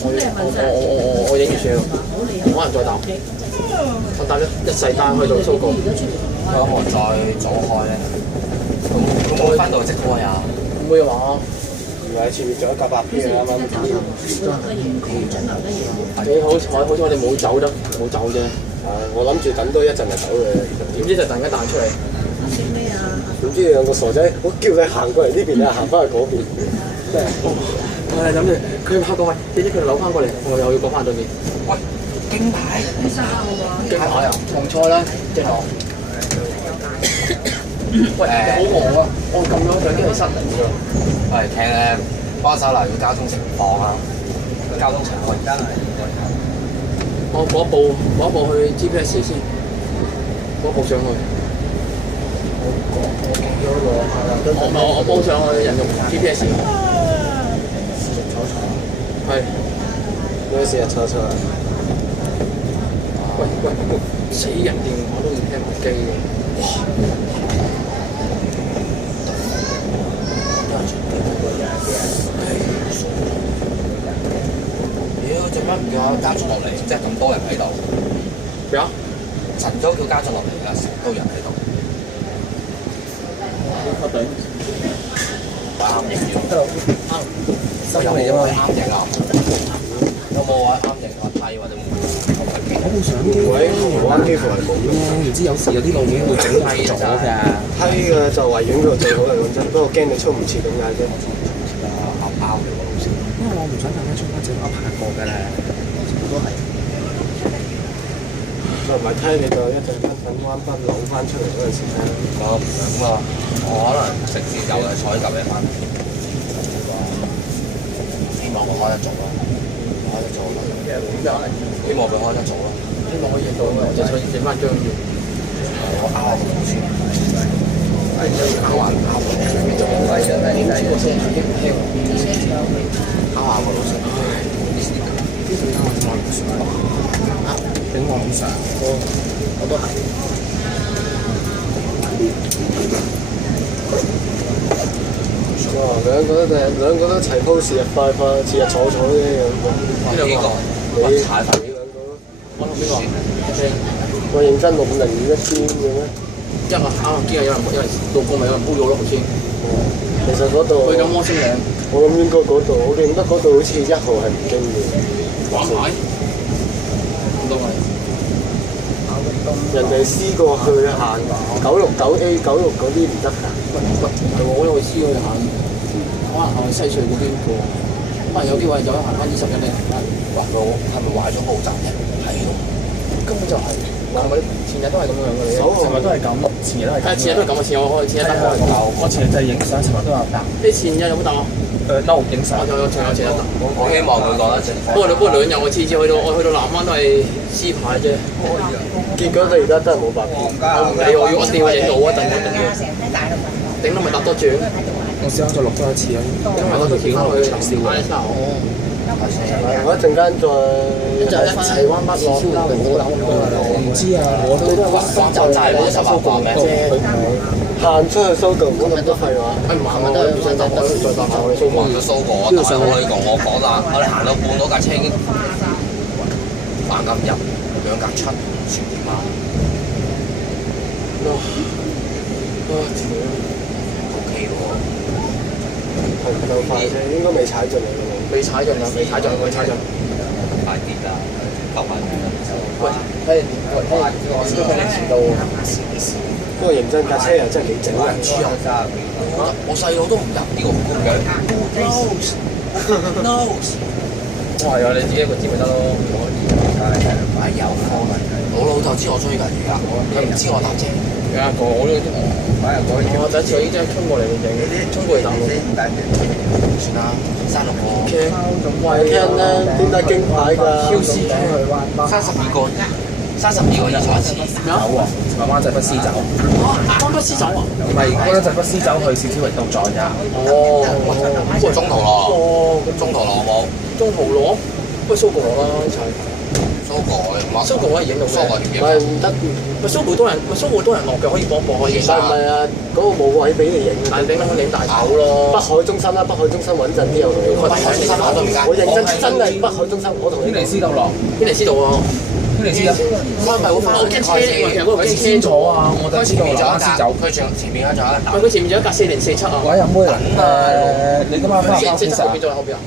我影住先，可能再搭。我搭一世單去到蘇告。可能再早開咧？咁我翻到即開啊？唔會話。唔係前面仲有一架白 P 嘅啱啱。你好彩，我哋冇走啫。我諗住等多一陣就走嘅，點知就突然間彈出嚟。點知兩個傻仔，我叫你行過嚟呢邊，你行翻去嗰邊。真係。我係諗住佢拍過去，點知佢扭翻過嚟，我又要過翻對面。喂，金牌？金牌啊！紅菜啦，即係我。喂，好忙啊！我撳咗相機係失靈㗎。喂，聽咧，幫手留意交通情況啊！交通情況而家係我播一步去 GPS 先，播一步上去。我報上去人用 GPS。係。咩事啊？錯。喂，死人電話都要聽埋機嘅。哇！屌，做乜唔叫加速落嚟？即係咁多人喺度。咩啊？晨早叫加速落嚟㗎，成堆人喺度。確定。啱影啱。有冇啱影啊？有冇話啱影啊？梯或者冇？我部相機我啱幾乎係冇用。唔知有時有啲路面會整壞咗㗎。梯嘅就維園嗰度最好啦，講真。不過驚你衝唔切咁解啫。拗嘅喎，老師。因為我唔想大家衝翻正我拍過㗎啦，都係。再唔係梯你就一陣間等彎翻扭翻出嚟嗰陣時睇。我唔想啊！我可能食字有嘅坐喺嚿嘢翻。希望佢開得做咯，開得做咯。希望佢開得做咯。希望可以影到，就再影翻張要。我拗下個先。拗下個老師。頂我唔上。我都係。哇！兩個都齊 pose 啊，快似日坐啫咁。呢個你踩翻你兩個咯。我同邊個？我認真601邊嘅咩？因為啱啱見有人路過咪有人煲咗咯，頭先。其實嗰度。去緊摩星嶺。我諗應該嗰度，我記得嗰度好似1號係唔經嘅。玩牌？唔多係。人哋試過去行969A、96嗰啲唔得㗎。係喎，我都會試過去行，可能行去西隧嗰邊過，可能有機會有得行翻21咧。滑到係咪壞咗步驟啫？係咯，根本就係，係咪前日都係咁樣嘅你？尋日都係咁，前日都係咁。前日都係咁啊！前日我前日搭開。我前日就係影相，尋日都有搭。你前日有冇搭啊？嬲影相。有前日搭。我希望佢講得正。不過2日我次次去到南灣都係黐牌啫。結果佢而家真係冇白片。我唔理我要一定要影到啊！頂到咪搭多轉。我試下再錄多一次啊！因為我都見到佢長笑嘅。我一陣間再一齊彎北落。唔知啊，我都就係嗰啲收過咩？行出去蘇道唔好咁多廢話。唔行啊！都係想搭再搭下去蘇我要蘇過，但係我講啦，我哋行到半嗰架車已經慢咁入2架7，算點啊？OK 喎，係唔夠快啫，應該未踩盡嚟㗎喎。未踩盡啊！未踩盡。快啲啦，夠快啲啦。喂，知道佢哋遲到。不過認真架車又真係幾整啊！我細佬都唔入呢個公嘅。Nose。係啊，你自己一個知咪得咯。係有我老豆知我追緊而家，佢唔知我搭車。有一個我都我第一次已經衝過嚟影，衝過嚟搭路。算啦，36個。喂，聽咧，點解經牌㗎？QC 32個2坐一次。咩啊？慢慢仔不思走。灣不思走啊？唔係，嗰陣不思走去小超域度撞咋。哦。中途攞。中途攞冇？中途攞？喂，蘇過攞啦一齊。蘇果，蘇果可以影到嘅，蘇果點影？唔係唔得，咪蘇果多人，咪蘇果多人落嘅，可以播可以影。唔係啊，嗰個冇位俾你影。但係影大頭咯。北海中心啦，北海中心穩陣啲有同你。北海中心我都唔介。我認真係北海中心，我同你。天尼斯道落，邊嚟知道啊？天尼斯啊！唔係會翻我驚車，其實嗰個驚車咗啊！我就知道啦，先走。佢前面仲有一唔係佢前面有一架4047啊！喂，阿妹啊！你今晚翻唔翻先食啊？邊度喺後邊啊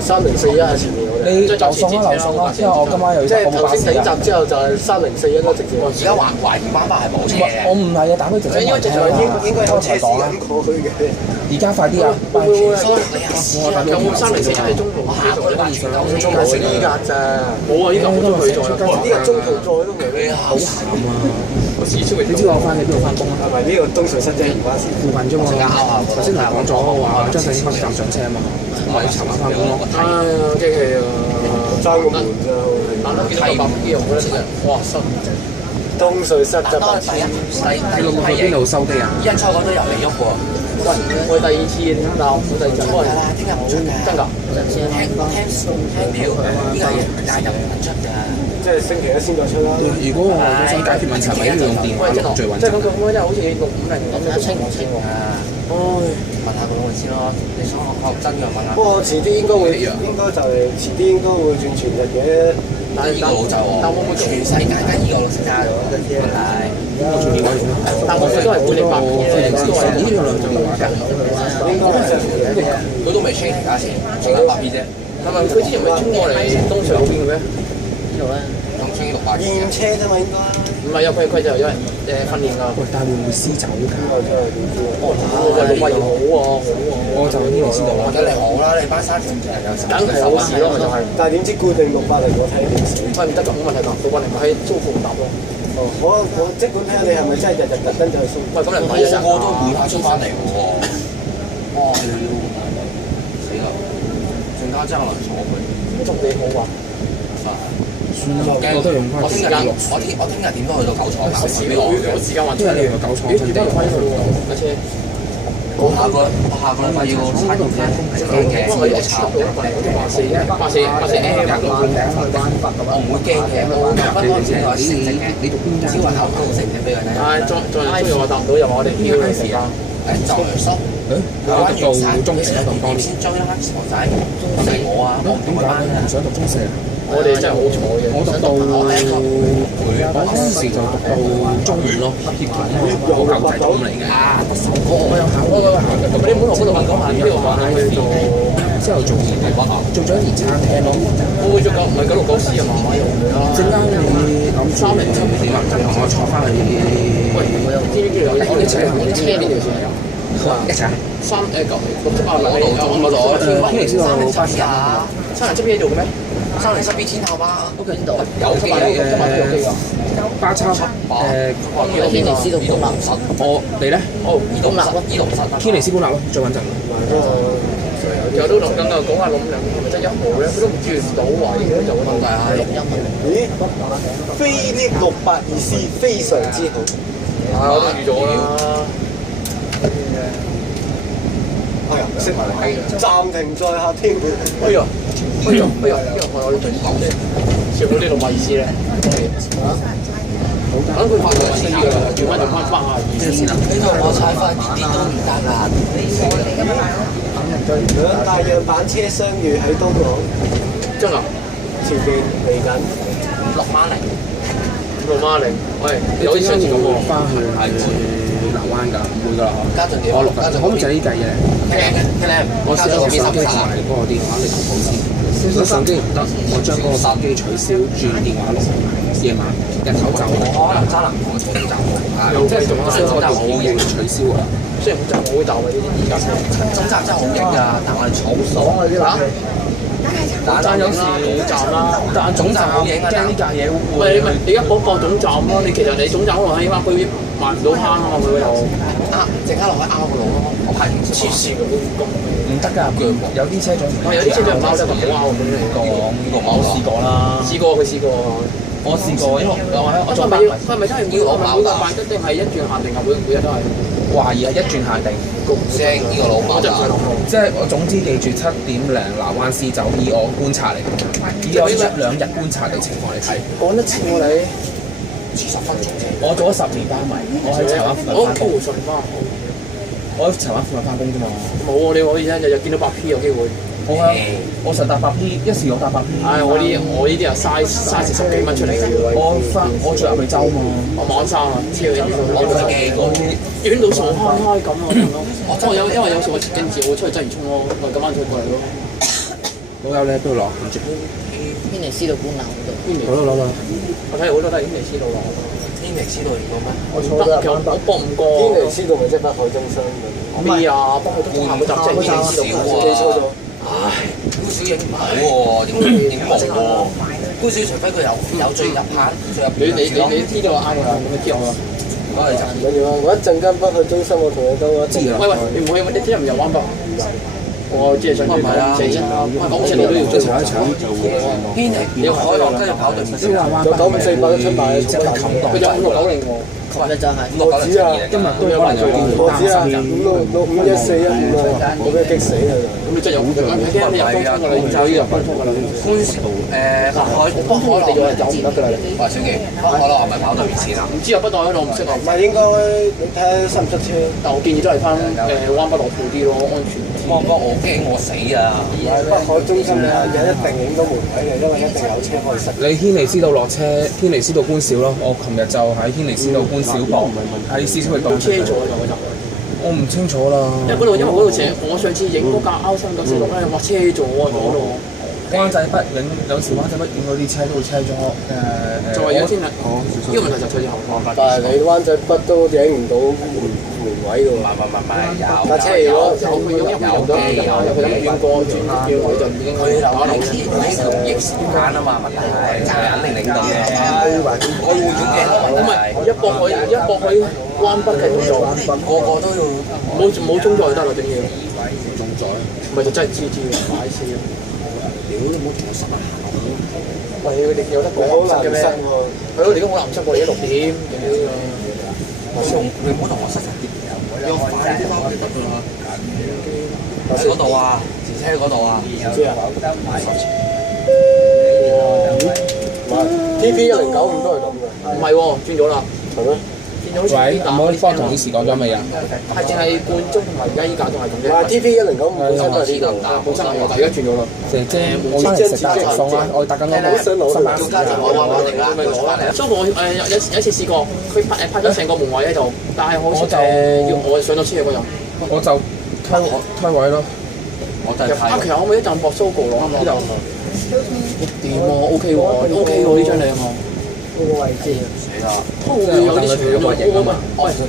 3041喺前面我哋。你留餸啊，留餸啊！因為我今晚又要即係頭先頂集之後就係3041咯，直接。而家懷疑班巴係冇車嘅。我唔係啊，打俾直接因為直接應該有車先緊過去嘅。而家快啲啊！會唔會我打有冇3041喺中途？我下個禮拜全都仲係食呢格咋？冇啊！呢個好中佢咗，呢個中途再都未。好鹹啊！我試出嚟。你知我翻去邊度翻工啊？係咪呢個東隧新啫？唔關事。附近啫嘛。頭先同你講咗話張世英開始站上車啊嘛，我要尋晚翻工咯。唉，我激氣啊！爭個門咋？但係見到個白機我覺得真係哇塞！東隧塞就白痴。你老母去邊度收機啊？印賽嗰都由你喐喎。我第二次點解鬧？我第二次開。係啦，聽日唔出嘅。真㗎？聽料，呢個嘢假日唔出㗎。即係星期一先再出啦。如果我想解決問題，咪一定要用電話錄最穩陣。即係咁佢可唔可以好似650咁樣清唔清喎？唉，問下佢會知咯。你想學真嘅問下。不過遲啲應該會，應該就係遲啲應該會轉全日嘅。但係依個老就喎，全世界得依個老識揸咗嘅啫。我做電話用。但我佢都係每年8嘅，都係呢兩種電話㗎。應該係佢都未 change 價錢，仲有8P 啫。係咪佢之前咪衝過嚟東隧嗰邊嘅咩？呢度咧？咁 change 600驗車啫嘛，應該。唔係啊，佢就有人訓練㗎。喂，但係會唔會撕走㗎？600好啊，好啊！我就呢度知道啦。或者你好啦，你班3條人有時梗係好事咯，咪就係。但係點知固定600嚟我睇電視。喂，唔得㗎，冇問題㗎，600咪喺租庫搭咯。哦，我即管睇下你係咪真係日日特登就去送。喂，咁你唔係日日個個都換下出翻嚟喎。哇！死啦！陣間真係可能坐佢。仲幾好啊！算啦，我都用翻。我聽日點都去到9廠搞事俾我嘅。我時間運因為你用9廠真係虧佢喎，架車。我下個禮拜要差啲啫，係驚嘅，所以我炒。84 M 我唔會驚嘅，我分開自己話升值嘅。你讀邊間？只話考高成嘅俾佢睇。唉，再中意我答唔到又話我哋飄嘅時間。就嚟收。我讀到中四啊，咁多年。先追啦，傻仔！就係我啊，我唔點解你唔想讀中四啊？我哋真係好彩嘅。我讀到我嗰陣時就讀到中五咯，畢業團我舊仔中五嚟嘅。讀首歌我有考。咁你唔好同嗰度講下，呢度講下去做，之後做做咗1年餐廳咯。我會做唔係969C啊嘛，陣間你諗307點啊？就同我坐翻去。喂，我又唔知呢啲有啲車呢條線嚟㗎。一齊。369天尼斯道巴士啊307 B 做嘅咩307B 天后吧。屋企邊度？有機嘅。巴叉天尼斯道本立室。我你咧？移動室。天尼斯本立咯，最穩陣。有都諗緊啊，講下諗兩係咪真1號咧？佢都唔轉唔到位嘅就問題係。咦？飛呢682C 非常之好。我都預咗啦。哎呀，識埋你。暫停在下添。哎呀，我哋最後咧，笑到呢682C咧。等佢發682C㗎啦，調翻82先啦。呢度我踩快啲都唔得啊！兩大樣板車相遇喺東港，真啊！前邊嚟緊610，喂，有啲上次咁喎。翻去南灣㗎，唔會㗎啦嗬。加盡點？我錄㗎，可唔可以就係呢計嘢？聽我試下個手機同埋嗰個電話嚟同步先。如果手機唔得，我將嗰個手機取消，轉電話錄。夜晚日頭就我可能揸能同佢坐站，即係總之我哋好嘢取消啊！雖然真係好大嘅呢啲而家車，總站真係好勁㗎，但我哋坐好爽啊啲嚇。但有時站啦，但總站好影啊！驚呢架嘢會。你咪你而家播總站咯，你其實你總站可能喺灣區賣唔到攤啊嘛，佢嗰度。陣間落去拗個路咯，我排唔黐線嘅都唔得㗎，有啲車長有啲車長唔拗得㗎，唔好拗咁樣講。我試過啦，佢試過。我試過，因為我係咪真係每個禮拜一定係1轉限定啊？每日都係。懷疑係一轉限定。聲呢個老馬我就唔使諗咯。即係我總之記住7:00南灣試酒，以我觀察嚟，以我1-2日觀察嘅情況嚟睇，講得似我你， 20分鐘啫。我做咗10年班迷，我喺柴灣附近翻工，我機會順翻。我喺柴灣附近翻工啫嘛。冇喎，你可以日日見到8 P 有機會。我實搭8P，一時我搭8P。唉，我呢啲又嘥10幾蚊出嚟嘅。我住入去州嘛，我晚生啊，知道我都驚喎。遠到傻開咁啊！因為有時我經照會出去真係衝咯，我今晚出過嚟咯。老友你喺邊度落？軒尼詩道觀覽嗰度。攞。我睇好多都係軒尼詩道落。天尼知道嚟講咩？我坐得其實我搏唔過。天尼詩道咪即係北海中心咩啊？北海中心嗰集即係軒尼詩道記錯咗。唉，官小影唔好喎，點冇喎？官小除非佢有最入限，最入你知道我啱㗎啦，咁你知我啦。唔該你就。唔緊要啊！我一陣間北海中心我同你講我知啦。喂，你唔可以，你聽日唔入灣北？我即係想講講好似你都要追查一查。天尼你可以落跟住跑對面先。有9548都出埋，即係冚檔。佢有5690喎。琴日就係我知啊，今日都可能有啲我知啊，擔心。 56145啊，我俾佢激死啊！咁你真係有，驚你入東涌㗎啦，就要入東涌㗎啦。官小北海你就走唔得㗎啦。喂，小傑，北海浪係咪跑對面先啊？唔知啊，北海道我唔識啊。唔係應該你睇下塞唔塞車？但我建議都係翻灣北落鋪啲咯，安全啲。我驚我死啊！北海中心啊，有一定影到門位嘅，因為一定有車可以塞。你軒尼詩道落車，軒尼詩道觀小咯。我琴日就喺軒尼詩道觀小博，喺獅子域道車咗㗎嗰集。我唔清楚啦。因為嗰度成，我上次影嗰架 R3946咧，哇車咗啊嗰度。灣仔北影有時灣仔北影嗰啲車都會車咗再影先啦。呢個問題就退後方。但係你灣仔北都影唔到門位㗎喎。唔係有。架車如果有佢轉過轉位就已經可以打到。呢條逆時間啊嘛，問題係就係肯定領到嘅。我會用嘅，唔係一駁去灣北嘅動作，個個都要冇中咗就得啦，整嘢。中咗。唔係就真係知買先。屌你唔好同我塞啊！喂，佢哋有得講好難嘅咩？塞喎。係咯，你而家好難塞喎，而家6點。你唔好同我塞要快啲翻屋企得㗎啦。喺嗰度啊，前車嗰度啊。知啊。TP 1095都係咁嘅。唔係喎，轉咗啦。係咩？喂，唔好幫同事講咗未啊？係淨係冠中同埋而家依架仲係咁啫。唔係 TP 1095本身都係呢度。本身係，但係而家轉咗啦。姐姐，我翻嚟食大餸啊！我搭緊好想攞叫家陣我嚟啦，咪攞啦。所以我有一次試過，佢拍咗成個門位喺度，但係好似要我上到車嗰陣，我就推位咯。我就係其實可唔可以一陣搏 Sogo 攞呢度？掂喎 ，OK 喎，OK 喎呢張你啊嘛。嗰個位置。死啦！會唔會有啲長啊？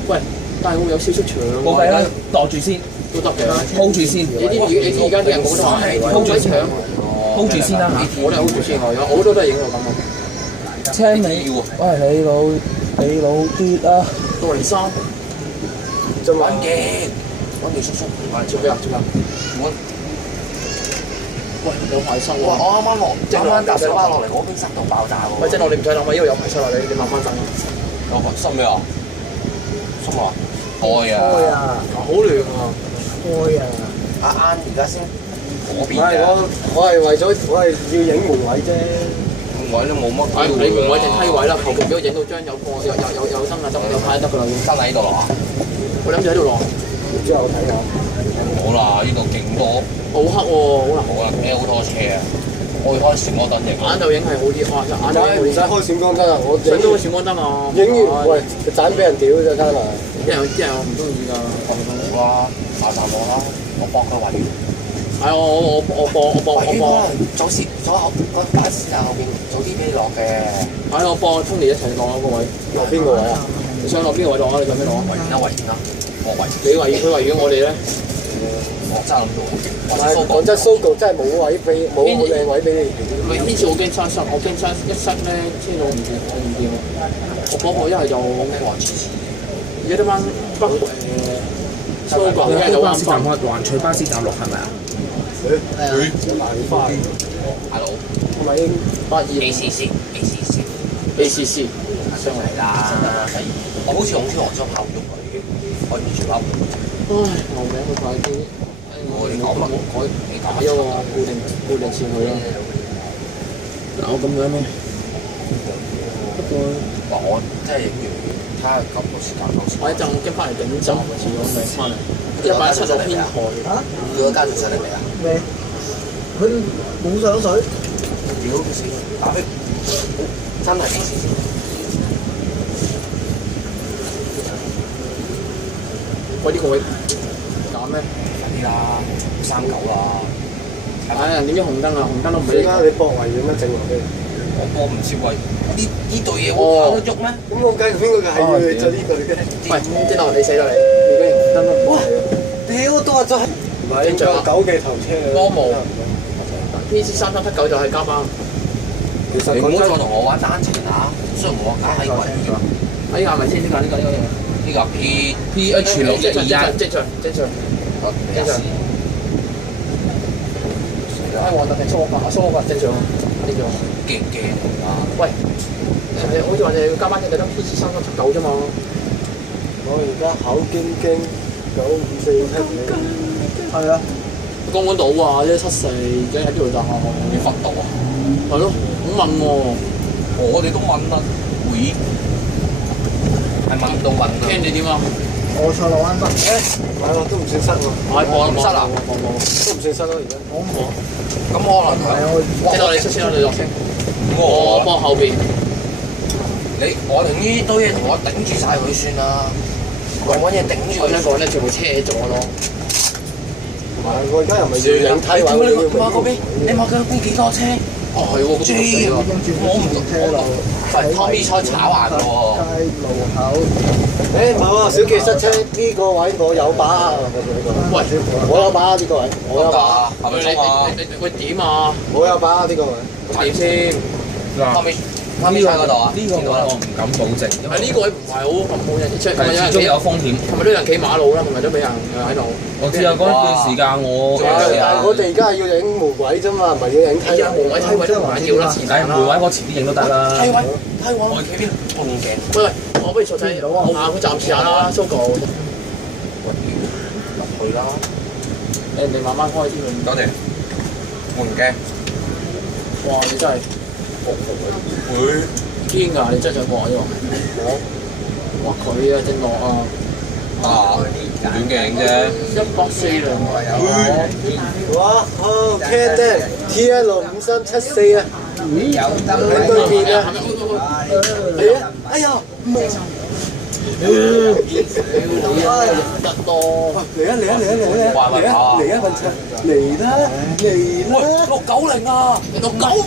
喂，但係會有少少長。冇計啦，度住先都得嘅。 ，hold 住先你知而家啲人好多係 hold 住長，hold 住先啦嚇。我都係 hold 住先，我好多都係影到咁啊。青你，喂你老啲啊！杜連山，就揾嘅叔叔，做咩啊？做咩啊？我喂，有排收我喎。啱啱搭小巴落嚟，嗰邊塞到爆炸喎。喂，正路你唔使諗啊，呢度有排收啦，你慢慢等。有塞咩啊？塞啊！開啊！開啊！好亂啊！開啊！啱而家先嗰唔係邊嘅，我係為咗要影門位啫。位都冇乜。你門位定梯位啦，求其俾我影到張有燈啊，有牌得㗎啦。真喺度落啊！我諗住喺度落，之後睇下。好啦，呢度勁多，好黑喎，好難。好啦，好多車啊！我要開閃光燈影。眼度影係好啲，哇！眼度影好啲。唔使開閃光燈啊！我上到個閃光燈啊！影完喂，盞俾人屌啫，真係。啲人我唔中意㗎。好啦，麻煩我啦，我幫佢圍。係我早後嗰巴士啊後邊早啲俾你落嘅。係我幫Tony一齊落嗰個位。落邊個位啊？你想落邊個位落啊？你想邊落啊？圍啦，我圍。你佢圍繞我哋咧？我真係諗到。唔係講真，Sogo真係冇位俾冇好靚位俾你。呢次我驚塞，我驚塞一塞咧，車路唔掂，我唔掂。我嗰個一係就驚話黐線。而家得翻北Sogo，一係就灣北。環翠巴士站落係咪啊？係啊。快。 Hello。係咪應ACC 上嚟啦。我好似紅超黃裝跑唔到佢嘅。我完全諗唔到。唉，我名佢快啲。我哋講乜？你講乜有個固定線去啦。有咁樣咩？不過話我真係睇下夠唔夠時間夠時間。我一陣跟翻嚟頂針，遲咗未翻嚟。176偏台。嚇？叫個家長上嚟未啊？未？佢冇上水。屌佢死！打飛真係幾時？喂，呢個位揀咩？快啲啦，39啦！唉，人點知紅燈啊？紅燈都唔俾你。而家你博維遠乜整落去？我唔知喂，呢對嘢我跑得喐咩？咁我計邊個係要你做呢句嘅？喂，即係你死啦你！而家紅燈都唔俾你。屌都話咗係。唔係應該9嘅頭車嘅。多冇。PC3379就係加班。其實你唔好再同我玩單程啦，雖然我假喺鬼。呢個係咪先？呢個。呢個 PH6121正常。黃特定蘇格正常。驚啊！喂，好似話你加班嘅得 PC3379啫嘛。我而家口驚驚9547。係啊。江灣島啊，174而家喺邊度站啊？你佛道啊？係咯，好問喎。我哋都問啦，會係問到問啊。聽你點啊？我坐落灣北。係喎，都唔算塞喎。我唔塞啊？都唔算塞咯，而家。咁可能係。即係我哋出先，我哋落先。我幫後邊。我哋呢堆嘢同我頂住晒佢算啦，我揾嘢頂住佢。我想講咧，全部車咗咯。唔係，我而家又唔係要影梯位，我要馬嗰邊，你馬嗰邊幾多車？哦，係喎，咁死啦！我唔車路。係 Tommy 菜炒硬喎。街路口。誒唔係喎，小記塞車呢個位我有把，喂，我有把呢個位，我有把，係咪衝啊？你會點啊？我有把呢個位。點先？Tommy 菜嗰度啊？呢個我唔敢保證，因為喺呢個位唔係好咁好嘅，即係係始終有風險。係咪都有人企馬路啦？係咪都俾人喺度？我知啊，嗰段時間我但係我哋而家係要影無軌啫嘛，唔係要影梯。係啊，無位梯位都唔緊要啦，是但每位我遲啲影都得啦。梯位，我企邊？半鏡。喂，我不如坐睇好下，佢暫時下啦，Sogo。入去啦。你慢慢開先。多謝。半鏡。哇！你真係〜會堅㗎，你真係想過呢個？哇！佢啊，正落啊！短鏡啫。140哇！好 Canon TL5374啊！喺對面啊！嚟啊！哎呀！得多。嚟啊！問柒嚟啦！690啊！690喎！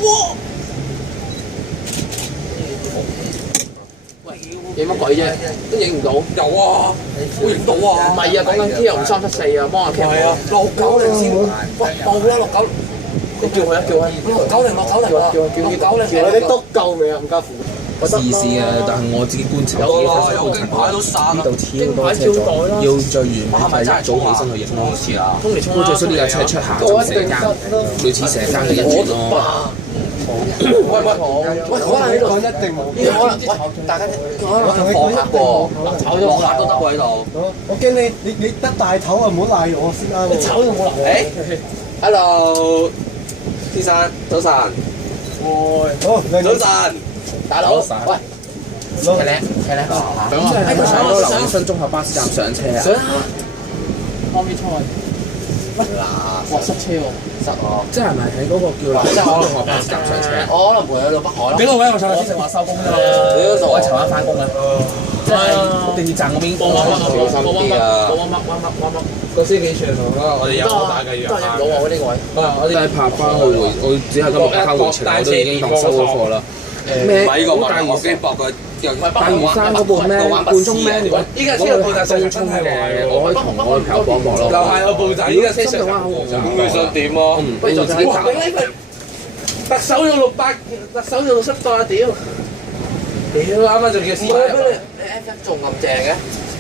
影乜鬼啫？都影唔到。有啊，我影到啊。唔係啊，講緊 TL5374啊，幫阿 Cam。係啊，690先。喂，報啦690。你叫佢啊，叫佢。690啊！叫你督夠未啊？吳家富。試啊，但係我自己觀察，有啦，有金牌都散啦。呢度超多車座，要最完美係一早起身去影咯。似啊，衝嚟衝我最衰呢架車出下晝社間，類似社間嘅一轉咯。喂，可能呢度一定冇。可能喂，大家我同你講一個，炒咗客都得喎喺度。我驚你得大頭啊！唔好賴我先啱。炒都冇留。Hello，先生，早晨。好，早晨。大佬，喂，騎咧，咁係咪上到劉永新綜合巴士站上車啊？上啊！可唔可以出去？哇！塞車喎，塞喎。即係咪喺嗰個叫劉永新綜合巴士站上車？我可能陪佢去到北海咯。幾個位我上去之前話收工啫嘛。我係尋晚翻工啊。即係地鐵站嗰邊。個司機串我哋有打嘅藥。都係影唔到喎呢個位。我哋拍翻去回，我只係今日拍翻回程，我都已經當收咗貨啦。咩？大嶼機博佢，大嶼山嗰部咩半鐘咩？依家先有部仔上春係嘅，我可以同我女朋友講講咯。樓下有部仔，依家先上。咁佢想點啊？不如自己搞。特首用600，特首用68啊！屌！啱啱仲叫司馬入。你 F1 仲咁正嘅？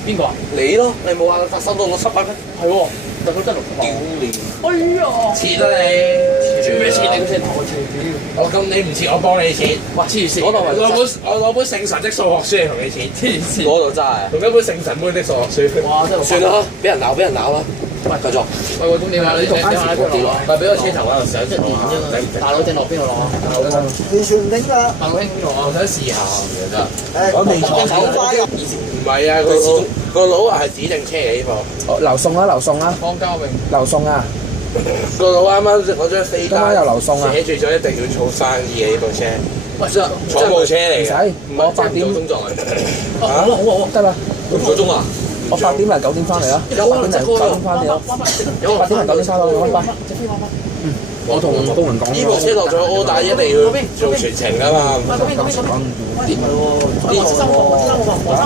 邊個啊？你咯，你冇話特首到6700咩？係喎，但佢真係600。屌你！哎呀！遲得你，咩錢你先攞錢？我咁你唔切，我幫你切。哇！黐線！我攞本聖神的數學書嚟同你切。黐線！嗰度真係同一本聖神般的數學書。哇！真係算啦，俾人鬧啦。喂，繼續。喂，咁你話你做翻時跌落？喂，俾個車頭喺度上即係電啫嘛。大佬正落邊度攞啊？完全唔頂㗎。大佬興邊度啊？我想試下其實真係。我未坐手瓜㗎。唔係啊，個佬話係指定車嚟呢部。流送啊，流送啊，方家榮流送啊！個佬啱啱嗰張飛今晚有流送啊！寫住咗一定要做生意嘅呢部車。喂，坐部車嚟唔使嘅。我8點工作嚟。好得啦，半個鐘啊！我8點嚟9點翻嚟啦，8點嚟9點翻嚟咯，8點嚟9點翻到我拜。我同工人講。呢部車落咗柯打一定要做全程㗎嘛。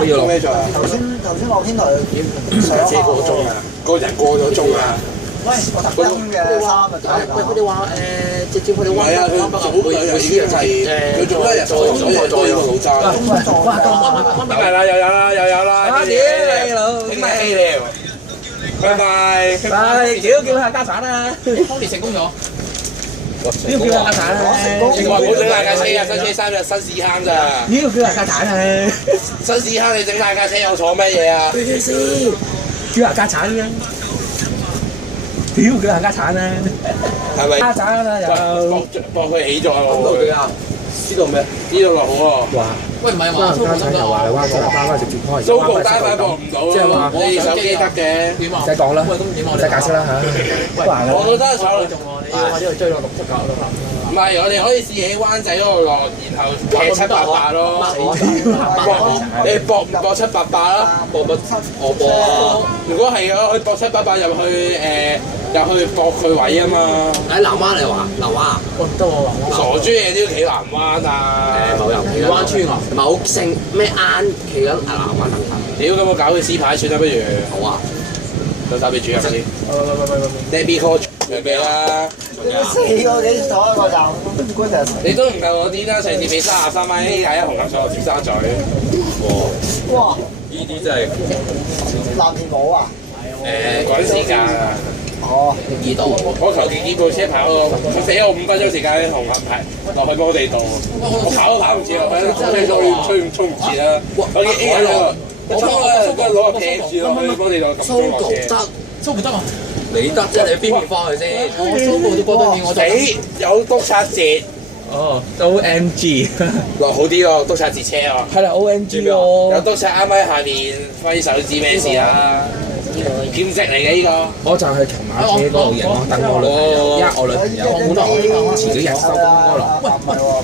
要落咩做啊？頭先落天台上車過鐘啊，個人過咗鐘啊。喂，我特登嘅衫喂，佢哋話直接佢哋唔係啊，佢早2日已經係佢做1日再個老渣。係啦，又有啦。屌你老！整埋 A 了。拜拜。屌叫下家產啊！當年成功咗。屌叫下家產啊！我話冇整大架車啊，新車3日新屎坑咋。屌叫下家產啊！新屎坑你整大架車有坐咩嘢啊？叫下家產啊！屌叫下家產啊！係咪？家產啊又搏佢起咗啊！知道咩？呢度落好喎。話喂，唔係話家產又話你灣仔灣直接開，租個單位搏唔到即係話你手機得嘅。點啊？唔使講啦，喂，咁點啊？唔使解釋啦嚇。我覺得手你要喺呢度追到6、7格咯。唔係，我哋可以試喺灣仔嗰度落，然後騎7、8百咯。你搏唔搏7、8百啦？搏乜？我搏啊！如果係嘅，可以搏7、8百入去搏佢位啊嘛。喺南灣嚟話，南灣啊，喂，唔得喎，傻豬嘢都要企南灣啊！某油企灣村啊，某姓咩啱企緊南灣等等。屌咁我搞佢 C 牌算啦，不如好啊，就打俾主任先。Debit call 準備啦！ 4個幾坐一個站，唔該曬。你都唔夠我啲啦，上次俾33蚊，A 價1紅藍上落尖沙咀。哇！呢啲真係藍田冇啊？趕時間啊！哦，呢度我求其見部車跑咯，佢死我5分鐘時間喺紅磡牌落去摩地道，我跑都跑唔切落去，衝唔切啦！我見 A 喺度，我衝啦，跟住攞個騎住落去摩地道撳中落車。蘇唔得啊！你得啫，你邊邊翻去先？我蘇部都覺得我死有督察節，哦，OMG，落好啲喎，督察節車喎。係啦，OMG 有喎。督察啱喺下面揮手指咩事啊？兼職嚟嘅呢個。我就去騎馬車嗰度影咯，等我女朋友，因為我女朋友本來遲幾日收工應該落，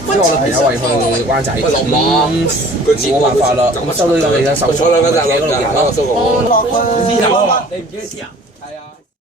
因為我女朋友為去灣仔，咁冇辦法啦，咁收到你嘅手坐兩個站落嗰度影架，咯。落去。有啊，你唔知你知啊？